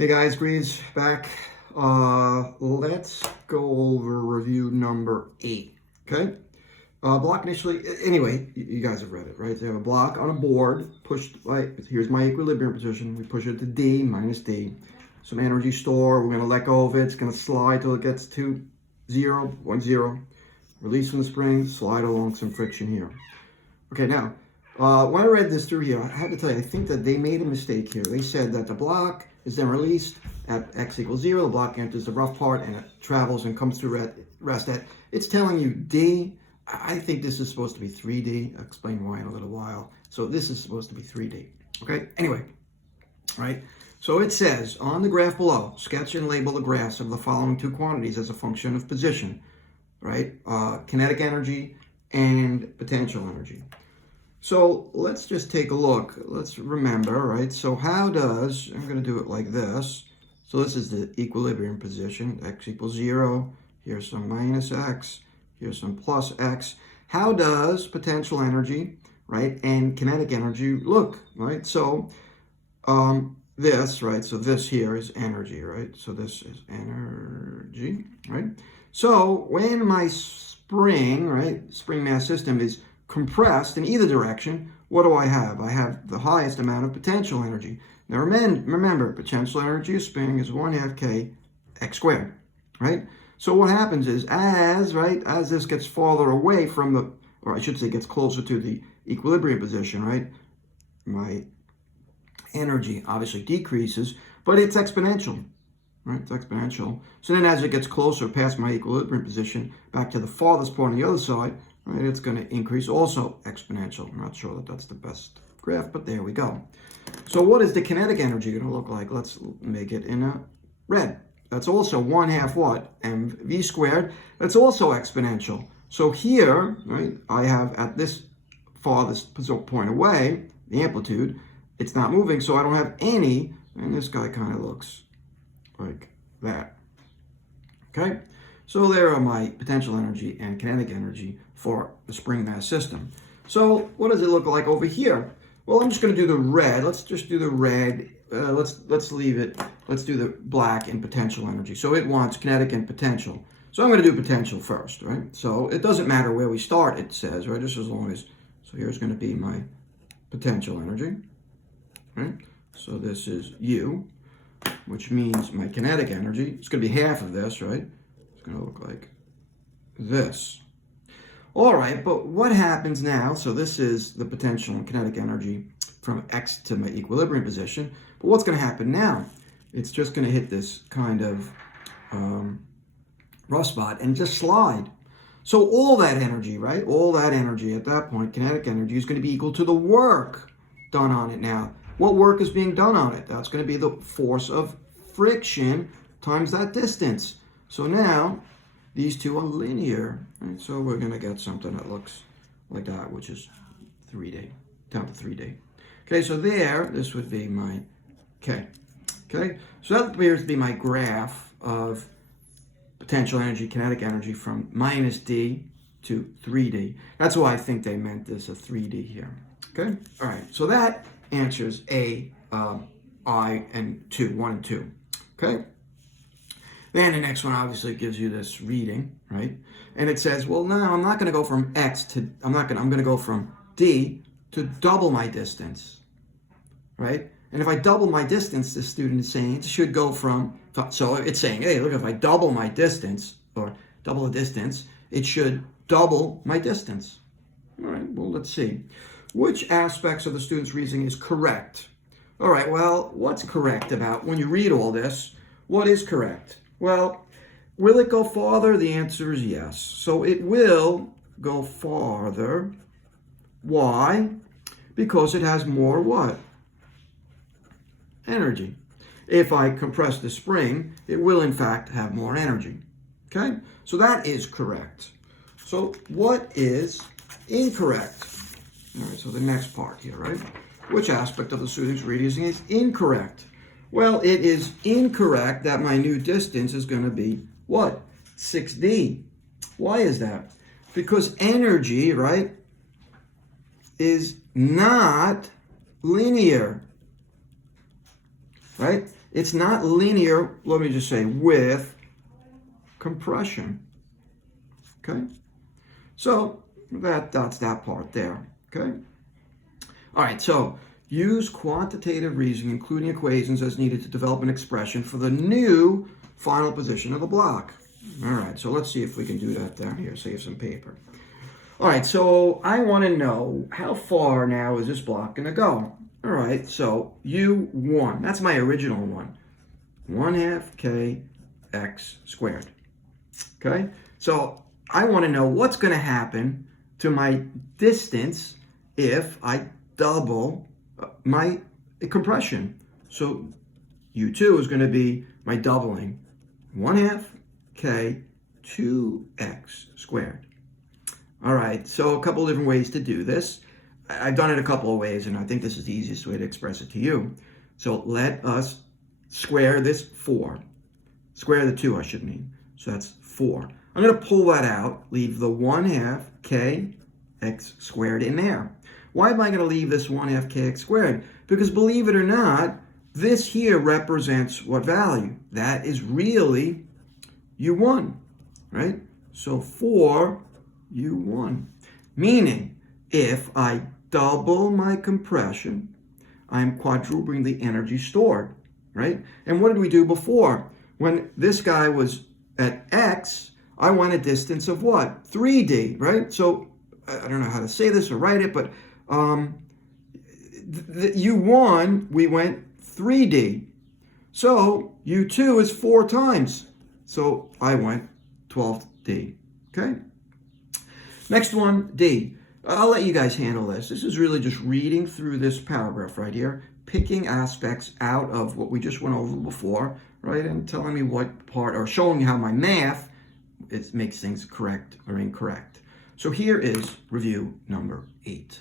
Hey guys, Greaves back. Let's go over review number 8. Okay. Block initially. Anyway, you guys have read it, right? They have a block on a board pushed. Right. Here's my equilibrium position. We push it to D minus D. Some energy store. We're gonna let go of it. It's gonna slide till it gets to 0, 1, 0. Release from the spring. Slide along some friction here. Okay. Now, when I read this through here, I had to tell you, I think that they made a mistake here. They said that the block is then released at x equals 0. The block enters the rough part and it travels and comes to rest at. It's telling you D. I think this is supposed to be 3D. I'll explain why in a little while. So this is supposed to be 3D. Okay, anyway, right? So it says on the graph below, sketch and label the graphs of the following two quantities as a function of position, right? Kinetic energy and potential energy. So let's just take a look. Let's remember, right? So how does, I'm going to do it like this. So this is the equilibrium position, x equals 0. Here's some minus x. Here's some plus x. How does potential energy, right, and kinetic energy look, right? So this, right, so this here is energy, right? So this is energy, right? So when my spring, right, spring mass system is compressed in either direction, what do I have? I have the highest amount of potential energy. Now remember, potential energy of spring is 1/2 k x squared, right? So what happens is as this gets farther away from the, or I should say gets closer to the equilibrium position, right? My energy obviously decreases, but it's exponential, right? It's exponential. So then as it gets closer past my equilibrium position, back to the farthest point on the other side, right, it's going to increase also exponential. I'm not sure that that's the best graph, but there we go. So what is the kinetic energy going to look like? Let's make it in a red. That's also 1/2 what? mv squared. That's also exponential. So here, right, I have at this farthest point away, the amplitude, it's not moving, so I don't have any, and this guy kind of looks like that. Okay? So there are my potential energy and kinetic energy for the spring mass system. So what does it look like over here? Well, I'm just going to do the red. Let's just do the red. Let's leave it. Let's do the black and potential energy. So it wants kinetic and potential. So I'm going to do potential first, right? So it doesn't matter where we start, it says, right? Just as long as, so here's going to be my potential energy, right? So this is U, which means my kinetic energy. It's going to be half of this, right? It's going to look like this. All right, but what happens now? So this is the potential and kinetic energy from x to my equilibrium position. But what's going to happen now? It's just going to hit this kind of rough spot and just slide. So all that energy, right? All that energy at that point, kinetic energy, is going to be equal to the work done on it now. What work is being done on it? That's going to be the force of friction times that distance. So now these two are linear, right? So we're going to get something that looks like that, which is 3D, down to 3D. Okay, so there, this would be my K. Okay, so that appears to be my graph of potential energy, kinetic energy from minus D to 3D. That's why I think they meant this a 3D here. Okay, all right, so that answers A, I, and 2, 1 and 2. Okay. Then the next one obviously gives you this reading, right? And it says, well, no, I'm not going to go from X to, I'm going to go from D to double my distance, right? And if I double my distance, the student is saying it should go from, so it's saying, hey, look, if I double my distance, or double the distance, it should double my distance. All right, well, let's see. Which aspects of the student's reasoning is correct? All right, well, what's correct about, when you read all this, what is correct? Well, will it go farther? The answer is yes. So it will go farther. Why? Because it has more what? Energy. If I compress the spring, it will in fact have more energy. Okay? So that is correct. So what is incorrect? All right, so the next part here, right? Which aspect of the student's reasoning is incorrect? Well, it is incorrect that my new distance is going to be what? 6D. Why is that? Because energy, right, is not linear. right? It's not linear, let me just say, with compression. Okay? So that's that part there. Okay? All right, so use quantitative reasoning, including equations as needed to develop an expression for the new final position of the block. All right, so let's see if we can do that down here. Save some paper. All right, so I want to know how far now is this block going to go? All right, so U1, that's my original one. 1/2 kx squared. Okay, so I want to know what's going to happen to my distance if I double my compression. So U2 is going to be my doubling. 1/2 k 2x squared. All right, so a couple different ways to do this. I've done it a couple of ways, and I think this is the easiest way to express it to you. So let us square this 4. Square the 2, I should mean. So that's 4. I'm going to pull that out, leave the 1/2 kx squared in there. Why am I going to leave this 1/2 kx squared? Because believe it or not, this here represents what value? That is really U1, right? So 4 U1. Meaning, if I double my compression, I'm quadrupling the energy stored, right? And what did we do before? When this guy was at x, I want a distance of what? 3d, right? So I don't know how to say this or write it, but U1, we went 3d. So U2 is 4 times. So I went 12d, okay? Next one, D. I'll let you guys handle this. This is really just reading through this paragraph right here, picking aspects out of what we just went over before, right, and telling me what part, or showing you how my math makes things correct or incorrect. So here is review number 8.